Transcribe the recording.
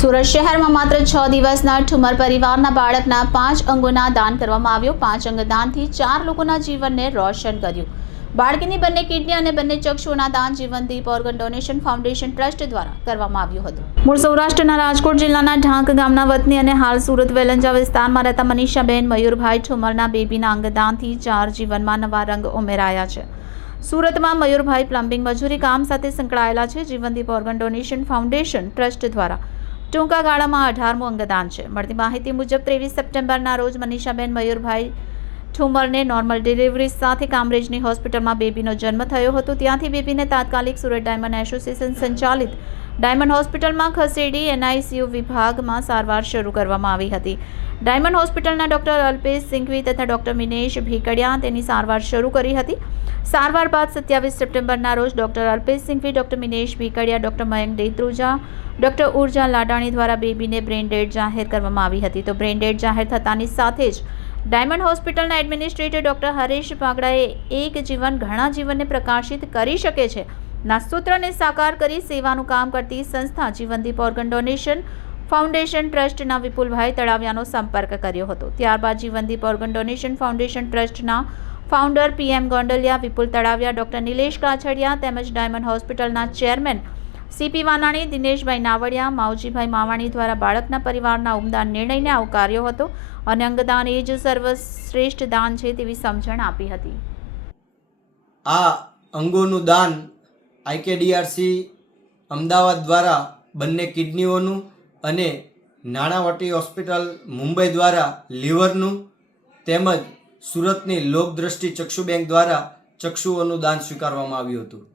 સુરત શહેરમાં માત્ર છ દિવસના ઠુમર પરિવારના બાળકના પાંચ અંગોના દાન કરવામાં આવ્યો. પાંચ અંગદાનથી ચાર લોકોના જીવનને રોશન કર્યું. બાળકીની બંને કિડની અને બંને ચક્ષુઓના દાન Jeevandeep organ donation foundation trust દ્વારા કરવામાં આવ્યું હતું. મૂળ સૌરાષ્ટ્રના રાજકોટ જિલ્લાના ઢાંક ગામના વતની અને હાલ સુરત વેલંજા વિસ્તારમાં રહેતા મનીષાબેન મયુરભાઈ ઠુમરના બેબીના અંગદાનથી ચાર જીવનમાં નવા રંગ ઉમેરાયા છે. સુરતમાં મયુરભાઈ પ્લમ્બિંગ મજૂરી કામ સાથે સંકળાયેલા છે. Jeevandeep organ donation foundation trust દ્વારા ટૂંકા ગાળામાં અઢારમું અંગદાન છે. મળતી માહિતી મુજબ ત્રેવીસ સપ્ટેમ્બરના રોજ મનીષાબેન મયુરભાઈ ઠુમરને નોર્મલ ડિલિવરી સાથે કામરેજની હોસ્પિટલમાં બેબીનો જન્મ થયો હતો. ત્યાંથી બેબીને તાત્કાલિક સુરત ડાયમંડ એસોસિએશન સંચાલિત ડાયમંડ હોસ્પિટલમાં ખસેડી એનઆઈસીયુ વિભાગમાં સારવાર શરૂ કરવામાં આવી હતી. ડાયમંડ હોસ્પિટલના ડોક્ટર અલ્પેશ સિંઘવી તથા ડોક્ટર મિનેશ ભીકડિયા તેની સારવાર શરૂ કરી હતી. સારવાર બાદ સત્યાવીસ સપ્ટેમ્બરના રોજ doctor Alpesh Singhvi, doctor Minesh Bhikadiya, doctor Mayank Detroja doctor Urja Ladani દ્વારા બેબીને બ્રેન ડેડ જાહેર કરવામાં આવી હતી. તો બ્રેન ડેડ જાહેર થતાની સાથે જ ડાયમંડ હોસ્પિટલના એડમિનિસ્ટ્રેટર ડોક્ટર હરેશ પાગડાએ એક જીવન ઘણા જીવનને પ્રકાશિત કરી શકે છે. ના સૂત્રને સાકાર કરી સેવાનું કામ કરતી સંસ્થા જીવનદીપ ઓર્ગન ડોનેશન ફાઉન્ડેશન ટ્રસ્ટના વિપુલભાઈ તળાવિયાનો સંપર્ક કર્યો હતો. ત્યારબાદ જીવનદીપ ઓર્ગન ડોનેશન ફાઉન્ડેશન ટ્રસ્ટના founder PM Gondaliya, Vipul Talaviya, doctor Nilesh Kachhadiya તેમજ ડાયમંડ હોસ્પિટલના ચેરમેન સીપી વાનાણી, દિનેશભાઈ નાવડિયા, માવજીભાઈ માવાણી દ્વારા બાળકના પરિવારના ઉમદાન નિર્ણયને આવકાર્યો હતો અને અંગદાન એ જ સર્વશ્રેષ્ઠ દાન છે તેવી સમજણ આપી હતી. આ અંગોનું દાન આઈકેડીઆરસી, અમદાવાદ દ્વારા બંને કિડનીઓનું અને નાણાવટી હોસ્પિટલ મુંબઈ દ્વારા લીવરનું તેમજ સુરતની લોકદ્રષ્ટિ ચક્ષુ બેંક દ્વારા ચક્ષુઓનું દાન સ્વીકારવામાં આવ્યું હતું.